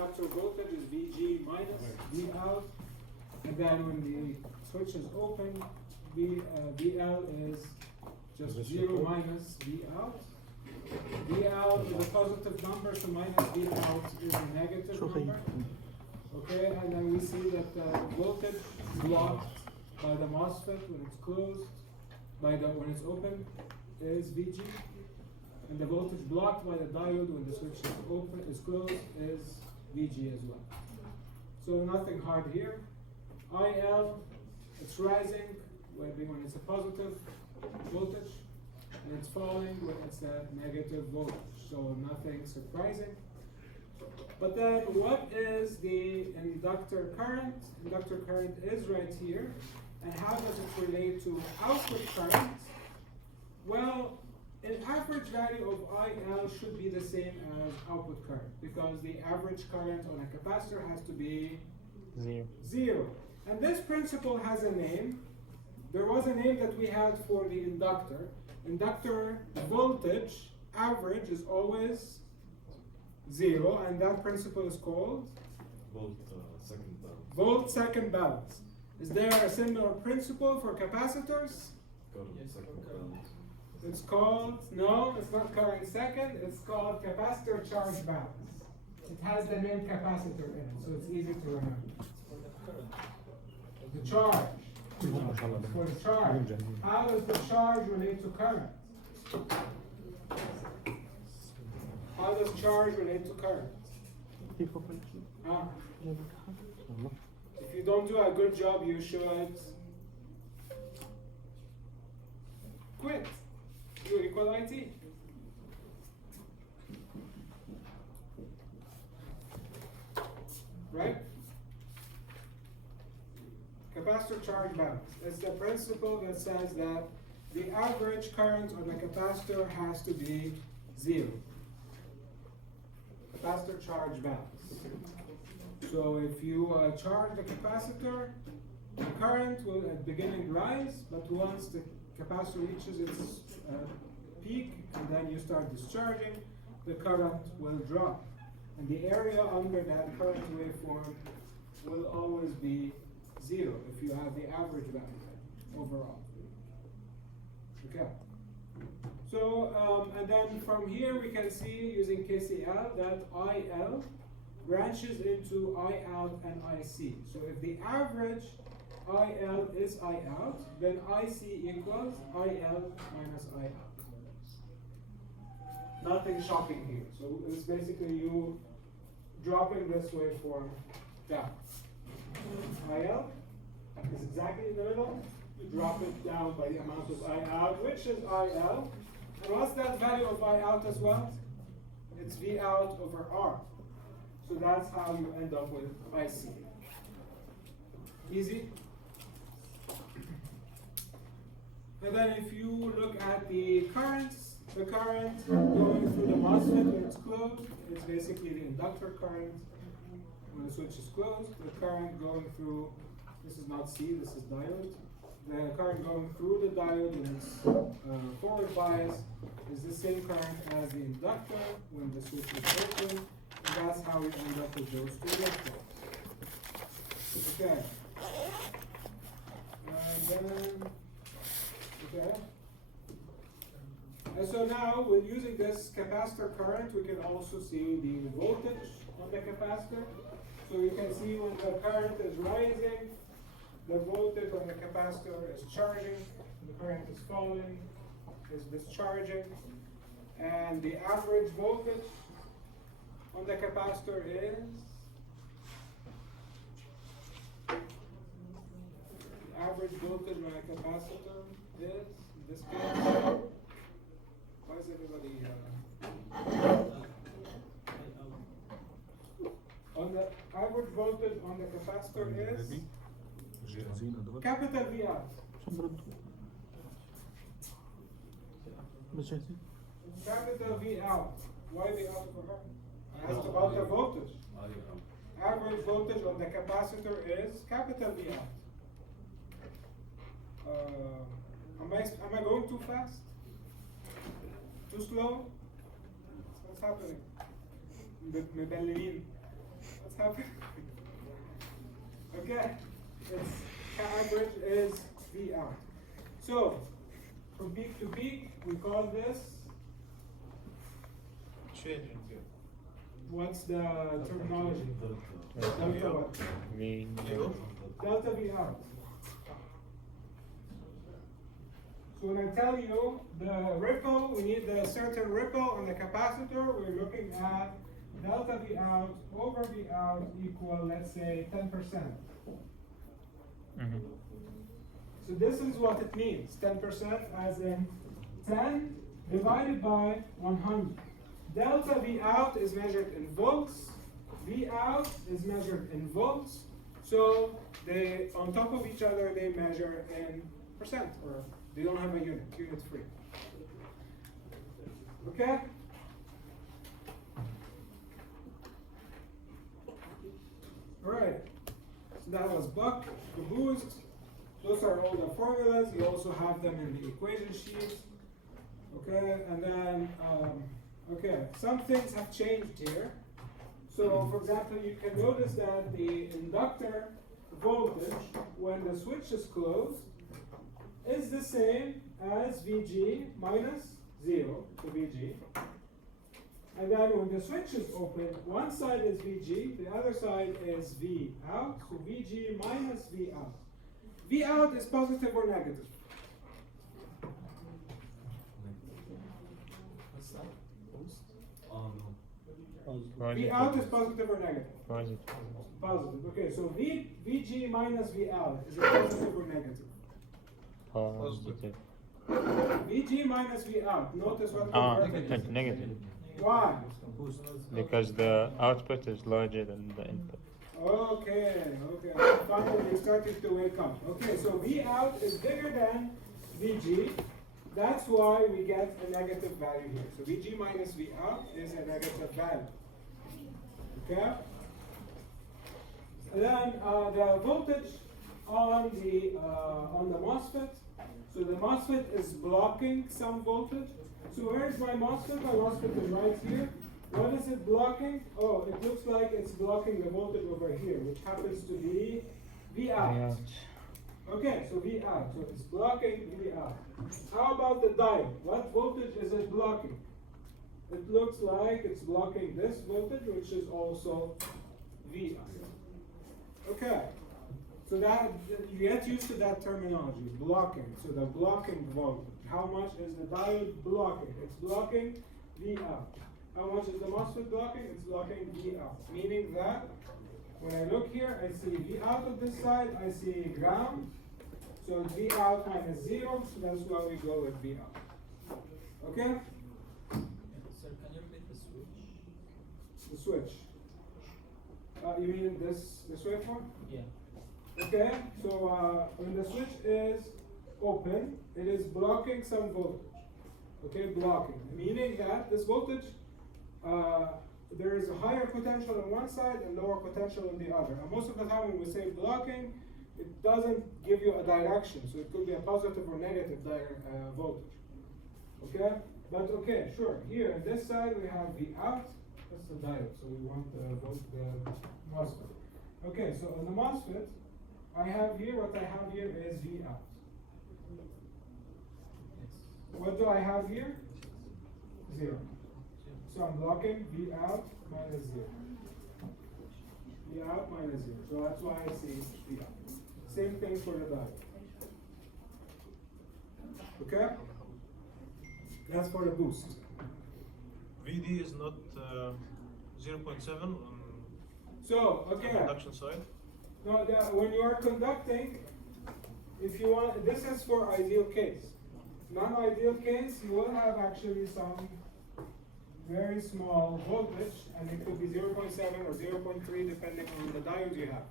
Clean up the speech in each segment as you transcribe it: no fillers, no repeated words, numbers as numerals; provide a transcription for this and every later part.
inductor voltage is VG minus V out, and then when the switch is open, VL is just 0 minus V out. V out is a positive number, so minus V out is a negative number. Okay, and then we see that the voltage blocked by the MOSFET when it's closed, when it's open is VG, and the voltage blocked by the diode when the switch is closed is VG as well. So nothing hard here. IL, it's rising when it's a positive voltage, and it's falling when it's a negative voltage. So nothing surprising. But then what is the inductor current? Inductor current is right here. And how does it relate to output current? Well, an average value of IL should be the same as output current, because the average current on a capacitor has to be zero. And this principle has a name. There was a name that we had for the inductor. Inductor voltage average is always 0, and that principle is called volt second balance. Is there a similar principle for capacitors? It's called, no, it's not current second, it's called capacitor charge balance. It has the name capacitor in it, so it's easy to remember. The charge. For the charge. How does the charge relate to current? How does charge relate to current? If you don't do a good job, you should quit. You equal IT. Right? Capacitor charge balance. It's the principle that says that the average current on a capacitor has to be 0. Capacitor charge balance. So if you charge the capacitor, the current will at the beginning rise, but once the capacitor reaches its peak and then you start discharging, the current will drop. And the area under that current waveform will always be 0 if you have the average value overall. Okay. So, and then from here we can see using KCL that IL branches into I out and IC. So if the average IL is I out, then IC equals IL minus I out. Nothing shocking here. So it's basically you dropping this waveform down. IL is exactly in the middle. You drop it down by the amount of I out, which is IL. And what's that value of I out as well? It's V out over R. So that's how you end up with IC. Easy? And then if you look at the currents, the current going through the MOSFET when it's closed, it's basically the inductor current. When the switch is closed, the current going through, this is not C, this is diode. The current going through the diode when it's forward bias is the same current as the inductor when the switch is open. And that's how we end up with those two waveforms. Okay. And then, okay. And so now, with using this capacitor current, we can also see the voltage on the capacitor. So you can see when the current is rising, the voltage on the capacitor is charging, the current is falling, is discharging, and the average voltage on the capacitor is the average voltage on a capacitor is in this case. Why is everybody on the average voltage on the capacitor is capital V out. Capital V out. Why V out for her? Asked about the voltage. Average voltage on the capacitor is capital V out. Am I going too fast? Too slow? What's happening? مبللين. What's happening? Okay, its average is V out. So from peak to peak, we call this. Changing here. What's the terminology? Delta what? V. Delta V out. So when I tell you the ripple, we need the certain ripple on the capacitor, we're looking at delta V out over V out equal, let's say, 10%. So this is what it means, 10% as in 10 divided by 100. Delta V out is measured in volts, V out is measured in volts, so they, on top of each other, they measure in percent, or they don't have a unit free. Okay? Alright, so that was buck, the boost. Those are all the formulas. You also have them in the equation sheet. Okay, and then, okay, some things have changed here. So, for example, you can notice that the inductor voltage, when the switch is closed, is the same as Vg minus 0, so Vg. And then when the switch is open, one side is Vg, the other side is V out, so Vg minus V out. V out is positive or negative? What's that? Boost? V out is positive or negative? Positive. Positive. Okay, so Vg minus V out, is it positive or negative? Positive. Vg minus V out, notice what Negative. Negative. Why? Boost. Because the output is larger than the input. Okay. Finally, you started to wake up. Okay, so V out is bigger than Vg. That's why we get a negative value here. So Vg minus V out is a negative value. Okay? And then the voltage on the MOSFET. So the MOSFET is blocking some voltage. So where's my MOSFET? My MOSFET is right here. What is it blocking? Oh, it looks like it's blocking the voltage over here, which happens to be V out. Okay, so V out. So it's blocking V out. How about the diode? What voltage is it blocking? It looks like it's blocking this voltage, which is also V out. Okay. So that you get used to that terminology, blocking. So the blocking voltage. How much is the diode blocking? It's blocking V out. How much is the MOSFET blocking? It's blocking V out. Meaning that when I look here, I see V out on this side, I see ground. So it's V out minus 0, so that's why we go with V out. Okay? Sir, can you repeat the switch? The switch. You mean this waveform? Yeah. Okay, so when the switch is open, it is blocking some voltage. Okay, blocking. Meaning that this voltage, there is a higher potential on one side and lower potential on the other. And most of the time when we say blocking, it doesn't give you a direction. So it could be a positive or negative voltage. Okay? But okay, sure. Here on this side we have V out. That's the diode. So we want the MOSFET. Okay, so on the MOSFET, what I have here is V out. What do I have here? 0. So I'm blocking V out minus 0. V out minus 0. So that's why I see V out. Same thing for the diode. Okay? That's for the boost. VD is not 0.7 on So, the okay. conduction side. No, when you are conducting, if you want, this is for ideal case. Non-ideal case, you will have actually some very small voltage, and it could be 0.7 or 0.3 depending on the diode you have.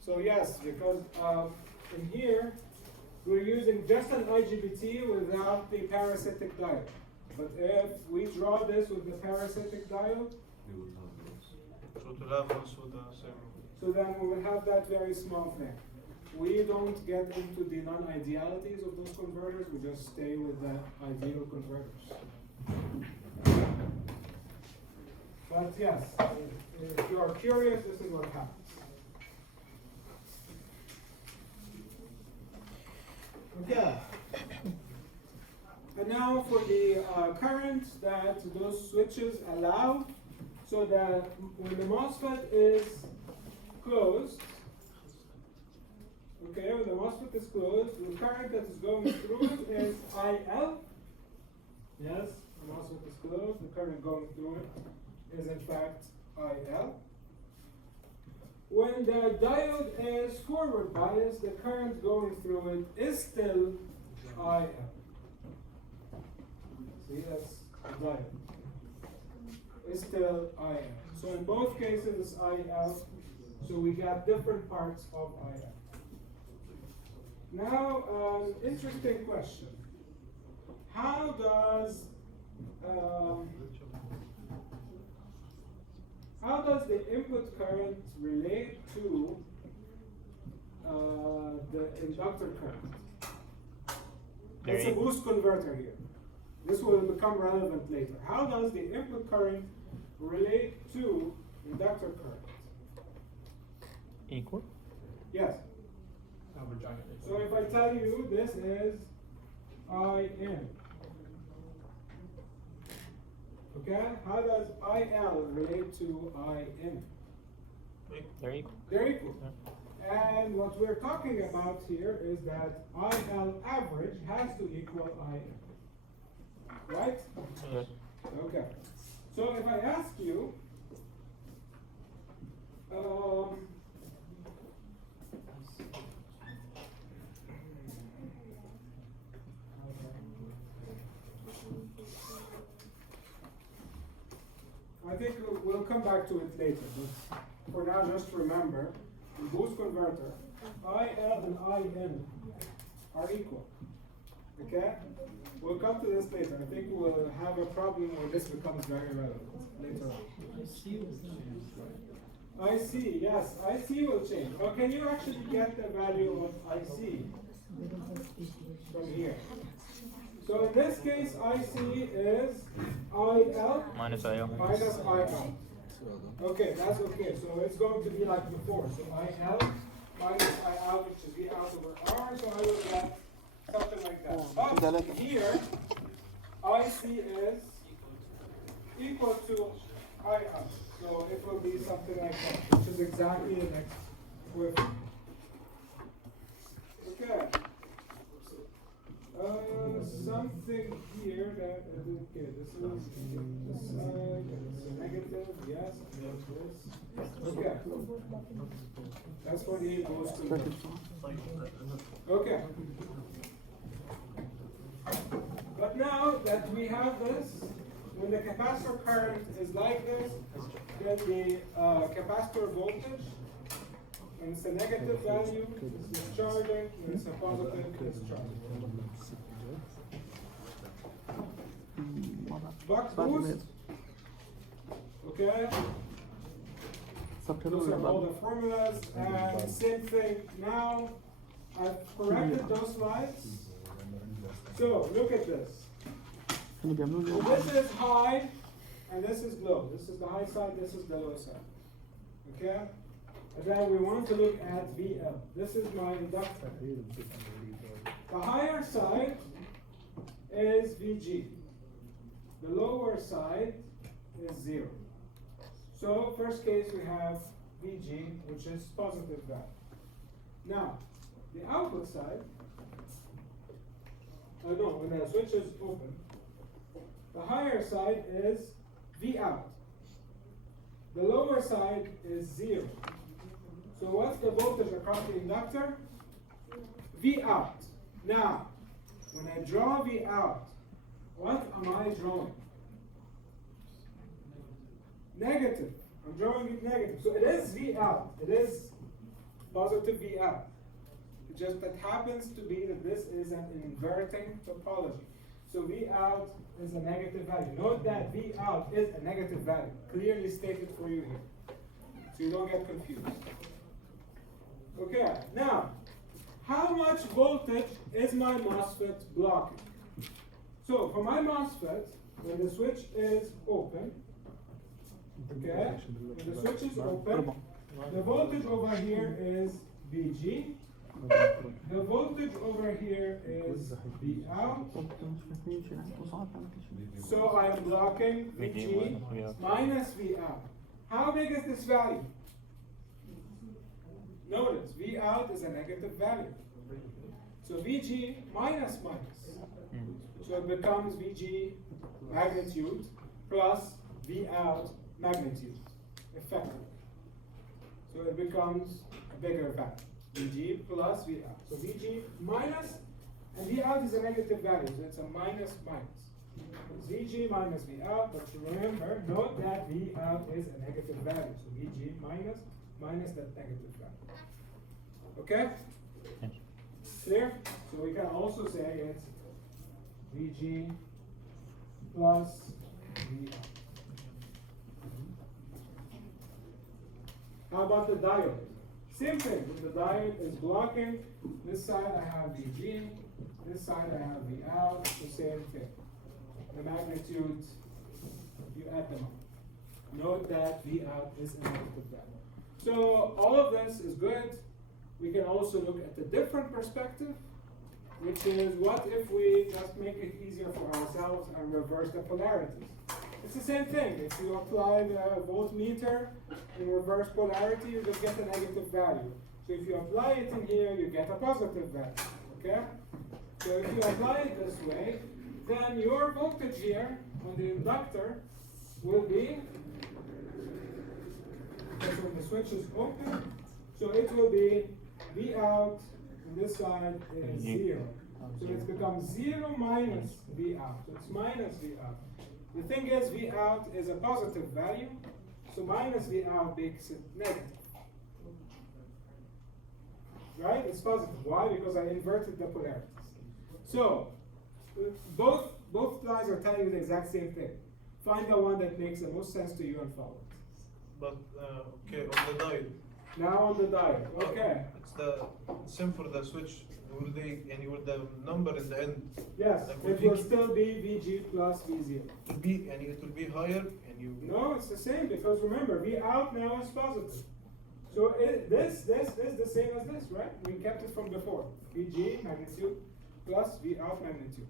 So yes, because in here, we're using just an IGBT without the parasitic diode. But if we draw this with the parasitic diode, So to have also the same. so then we will have that very small thing. We don't get into the non-idealities of those converters, we just stay with the ideal converters. But yes, if you are curious, this is what happens. Okay. And now for the current that those switches allow, so that when the MOSFET is closed, okay, when the MOSFET is closed, the current that is going through it is IL. Yes, the MOSFET is closed, the current going through it is in fact IL. When the diode is forward biased, the current going through it is still IL. See, that's the diode. It's still IL. So in both cases it's IL, so we got different parts of IL. Now, interesting question. How does the input current relate to the inductor current? It's a boost converter here. This will become relevant later. How does the input current relate to inductor current? Equal? Yes. So if I tell you this is IN, okay, how does IL relate to IN? They're equal. They're equal. And what we're talking about here is that IL average has to equal IN. Right? Yes. Okay. So if I ask you, I think we'll come back to it later, but for now just remember, in boost converter, IL and IN are equal. Okay? We'll come to this later. I think we'll have a problem where this becomes very relevant later on. IC, yes, IC will change. But can you actually get the value of IC from here? So in this case, IC is IL Minus IL. minus IL. Okay, that's okay. So it's going to be like before. So IL minus IL, which is V out over R. So I will get something like that. But here, IC is equal to IL. So it will be something like that, which is exactly the next equation. Okay. Something here that okay, this side, it's a negative, yes, okay. That's for the boost converter. Okay. But now that we have this, when the capacitor current is like this, then the capacitor voltage, when it's a negative value, it's discharging, when it's a positive, it's discharging. Buck boost, okay, those are all the formulas, and same thing. Now, I've corrected those slides. So, look at this. So this is high, and this is low. This is the high side, this is the low side. Okay? And then we want to look at VL. This is my inductor. The higher side is VG. The lower side is 0. So first case we have VG, which is positive value. Now, the output side, when the switch is open, the higher side is V out. The lower side is 0. So what's the voltage across the inductor? V out. Now, when I draw V out, what am I drawing? Negative. I'm drawing it negative. So it is V out. It is positive V out. It just that happens to be that this is an inverting topology. So V out is a negative value. Note that V out is a negative value. Clearly stated for you here. So you don't get confused. Okay, now, how much voltage is my MOSFET blocking? So for my MOSFET, when the switch is open, Okay? When the switch is open, the voltage over here is VG. The voltage over here is V out. So I am blocking VG minus V out. How big is this value? Notice V out is a negative value. So VG minus minus. So it becomes VG magnitude plus V out magnitude, effectively. So it becomes a bigger value. VG plus V out. So VG minus, and V out is a negative value, so it's a minus minus. It's VG minus V out, but remember, note that V out is a negative value. So VG minus that negative value. Okay? Clear? So we can also say it's VG plus V out. How about the diode? Same thing, when the diode is blocking, this side I have VG, this side I have V out, it's the same thing. The magnitude, you add them up. Note that V out is a negative value. So all of this is good. We can also look at the different perspective, which is what if we just make it easier for ourselves and reverse the polarities? It's the same thing. If you apply the voltmeter in reverse polarity, you just get a negative value. So if you apply it in here, you get a positive value. Okay? So if you apply it this way, then your voltage here on the inductor will be, because when the switch is open, so it will be V out, and this side is 0. So it's become 0 minus V out. So it's minus V out. The thing is, V out is a positive value, so minus V out makes it negative. Right? It's positive. Why? Because I inverted the polarities. So, both lines are telling you the exact same thing. Find the one that makes the most sense to you and follow it. But okay, on the diode. Now on the diode. Okay. It's the same for the switch. Will they, and with the number in the end? Yes, like it will still be VG plus V0. It will be, and it will be higher, and you. No, it's the same because remember, V out now is positive. So this is the same as this, right? We kept it from before. VG magnitude plus V out magnitude.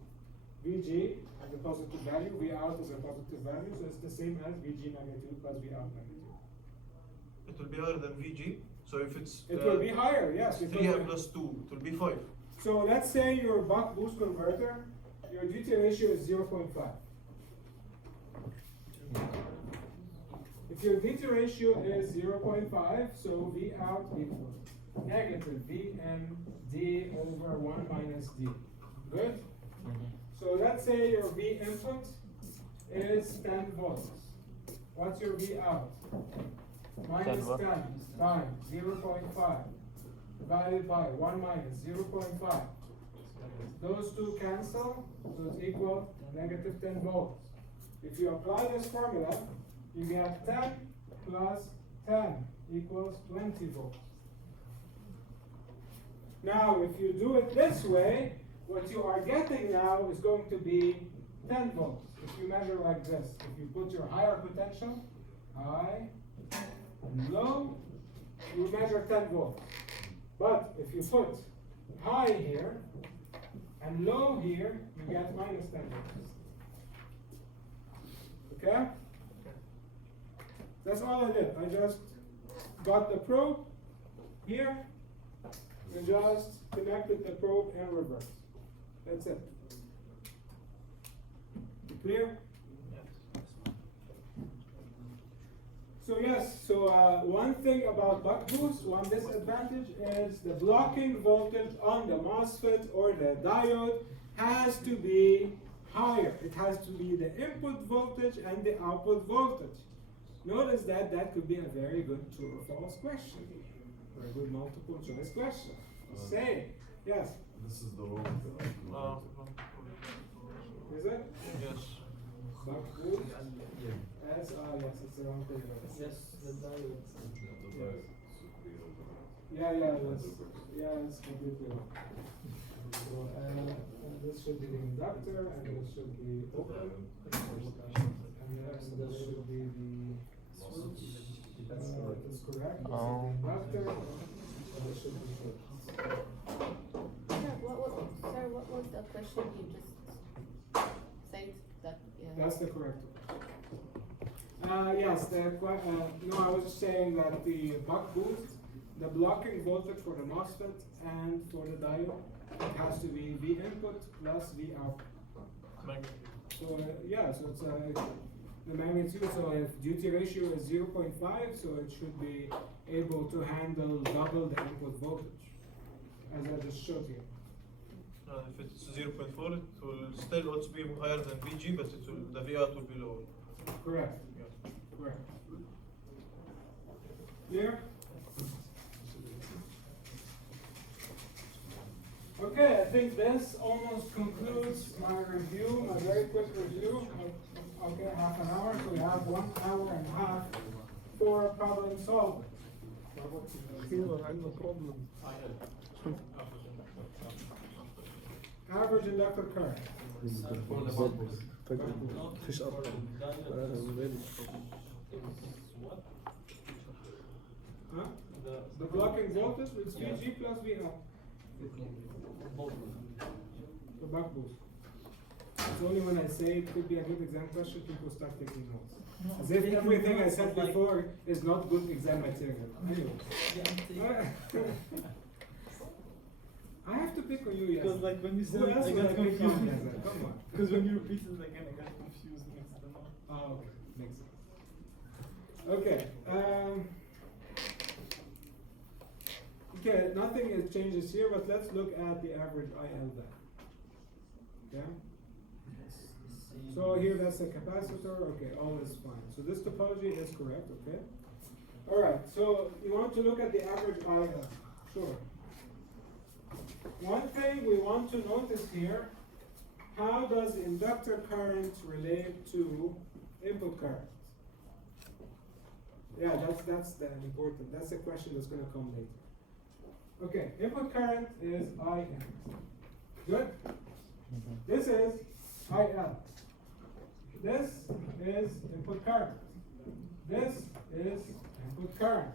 VG has a positive value, V out is a positive value, so it's the same as VG magnitude plus V out magnitude. It will be higher than VG. So if it's It will be higher, yes. 3 plus 2, it will be 5. So let's say your buck boost converter, your duty ratio is 0.5. If your duty ratio is 0.5, so V out equals negative VND over 1 minus D. Good? So let's say your V input is 10 volts. What's your V out? Minus 10 times 0.5 divided by 1 minus 0.5. Those two cancel, so it's equal to negative 10 volts. If you apply this formula, you get 10 plus 10 equals 20 volts. Now, if you do it this way, what you are getting now is going to be 10 volts. If you measure like this, if you put your higher potential, high, and low, you measure 10 volts. But if you put high here and low here, you get minus 10 volts. Okay? That's all I did. I just got the probe here and just connected the probe in reverse. That's it. Clear? So yes, one thing about buck boost, one disadvantage is the blocking voltage on the MOSFET or the diode has to be higher. It has to be the input voltage and the output voltage. Notice that that could be a very good true or false question, or a good multiple choice question. Say, yes. This is the wrong thing. Is it? Yes. Buck boost? Yes, yes, it's the wrong thing. Yes, the diode. It's completely wrong. So, and this should be the inductor, and this should be open, and this should be the That's correct. This is Oh. the inductor. So this should be good. Sir, what was the question you just said that? That's the correct one. Yes, no, I was just saying that the buck boost, the blocking voltage for the MOSFET and for the diode, it has to be V input plus V output. So so it's the magnitude. So if duty ratio is 0.5, so it should be able to handle double the input voltage, as I just showed you. If it's 0.4, it will still also be higher than VG, but the V out will be lower. Correct. Yes. Correct. Clear? Okay, I think this almost concludes my review, my very quick review. Okay, half an hour, so we have 1 hour and a half for problem solving. Average inductor current. فيش Huh? The blocking voltage is VG plus VR. The buck boost. It's only when I say it could be a good exam question, people start taking notes. As if everything I said before is not good exam material. Anyway. I have to pick on you, yes. Because like when you said Who it, else I would got pick on confused. Yazan? Come on. Because when you repeated it again, I got confused. And I don't know. Oh, okay. Makes sense. Okay. Okay, nothing changes here, but let's look at the average IL value. Okay? So here that's a capacitor. Okay, all is fine. So this topology is correct, okay? Alright, so you want to look at the average IL. Sure. One thing we want to notice here, how does inductor current relate to input current? Yeah, that's the important. That's a question that's going to come later. Okay, input current is IN. Good? This is IL. This is input current. This is input current.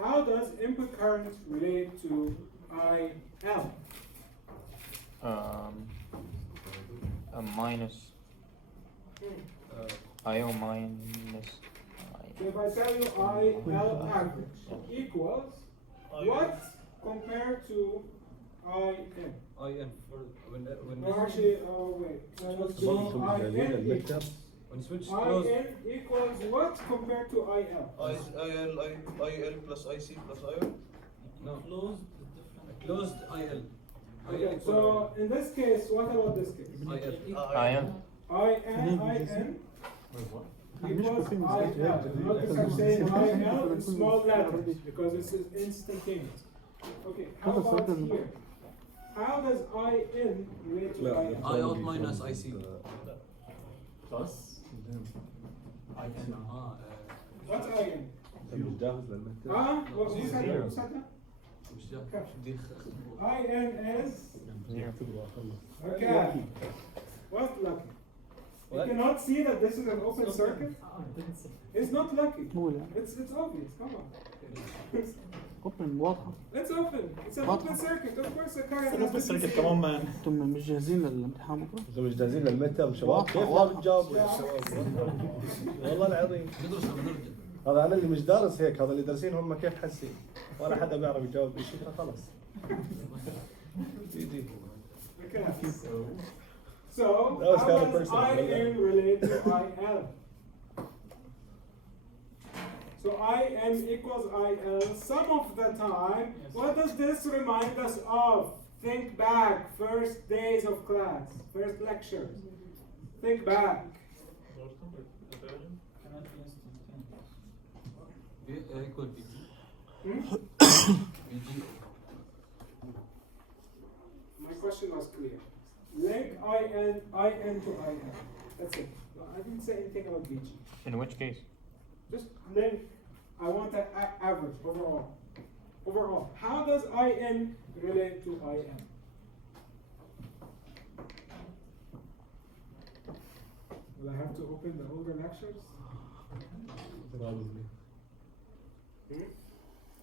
How does input current relate to IL? A minus. IO minus. So if I tell you IL average equals what compared to IN? IN for when No, actually, wait. Let's do IN equals. when switch close. IN equals what compared to IL? IL plus IC plus IO. No, Closed is different. closed IL. Okay, so in this case, what about this case? IN. IN equals IL. Notice I'm saying IL in small letters because this is instantaneous. Okay, how about here? How does IN relate to IL? I out minus IC. Plus. IN. What's IN? مش جاهز للمكتب. What you said? Zero. Who said that? مش ده. IN is Zero. okay. What's lucky? You cannot see that this is an open circuit. It's not lucky. It's obvious. Come on. اوبن واضحة. It's open. It's an open circuit. Of course, the current has to be السيركت seen. كمان مان. انتم مش جاهزين للامتحان بكره؟ انتم مش جاهزين للمتر شباب؟ واضحة، كيف ما واضحة. بتجاوبوا يا شباب؟ والله العظيم ندرس لما نرجع. هذا انا اللي مش دارس هيك، هذا اللي دارسين هم كيف حاسين، ولا حدا بيعرف يجاوب شيء فخلص. جي. Okay. So, That was how kind of does personal, IN relate to IL? So IN equals IL. Some of the time, what does this remind us of? Think back, first days of class, first lectures. Think back. Cannot be instantaneous. Equal VG. Hmm? VG. My question was clear. Link IN to IL. That's it. I didn't say anything about VG. In which case? Just link. I want the average overall. Overall, how does IN relate to IM? Will I have to open the older lectures? probably. Hmm?